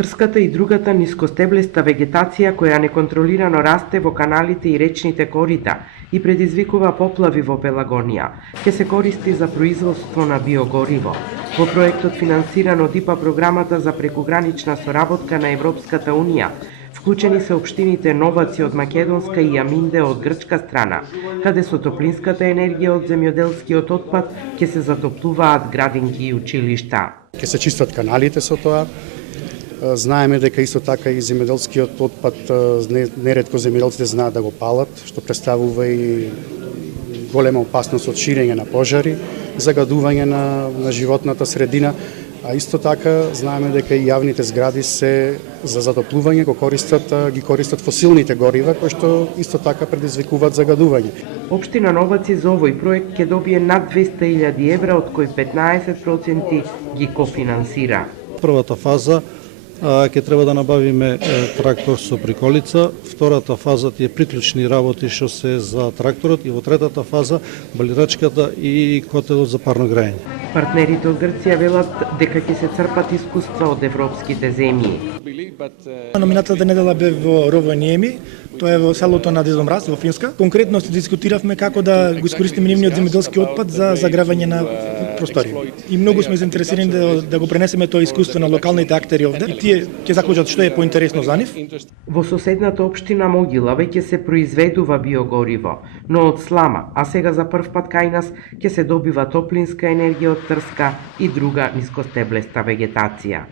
Трската и другата нискостеблеста вегетација која неконтролирано расте во каналите и речните корита и предизвикува поплави во Пелагонија, ќе се користи за производство на биогориво. Во проектот финансиран од ИПА програмата за прекугранична соработка на Европската Унија, вклучени се општините Новаци од македонска и Јаминде од грчка страна, каде со топлинската енергија од земјоделскиот отпад ќе се затоплуваат градинки и училишта. Ќе се чистат каналите со тоа. Знаеме дека исто така и земјоделскиот отпад неретко земјоделците знаат да го палат, што представува и голема опасност од ширење на пожари, загадување на животната средина, а исто така знаеме дека и јавните згради се за затоплување ги користат фосилните горива, кои што исто така предизвикуваат загадување. Општина Новаци за овој проект ќе добие над 200.000 евра, од кои 15% ги кофинансира. Првата фаза ќе треба да набавиме трактор со приколица, втората фаза тие приклучни работи што се за тракторот и во третата фаза балирачката и котелот за парно грејење. Партнерите од Грција велат дека ќе се црпат искуства од европските земји. Минатата недела бев во Ровониеми, тоа е во селото на Дедомраз во Финска. Конкретно се дискутиравме како да го искористиме нивниот земјоделски отпад за загревање на простори. И многу сме заинтересирани да го пренесеме тоа искуство на локалните актери овде. И тие ќе заклучат што е поинтересно за нив. Во соседната општина Могила веќе се произведува биогориво, но од слама, а сега за прв пат кај нас ќе се добива топлинска енергија од трска и друга нискостеблеста вегетација.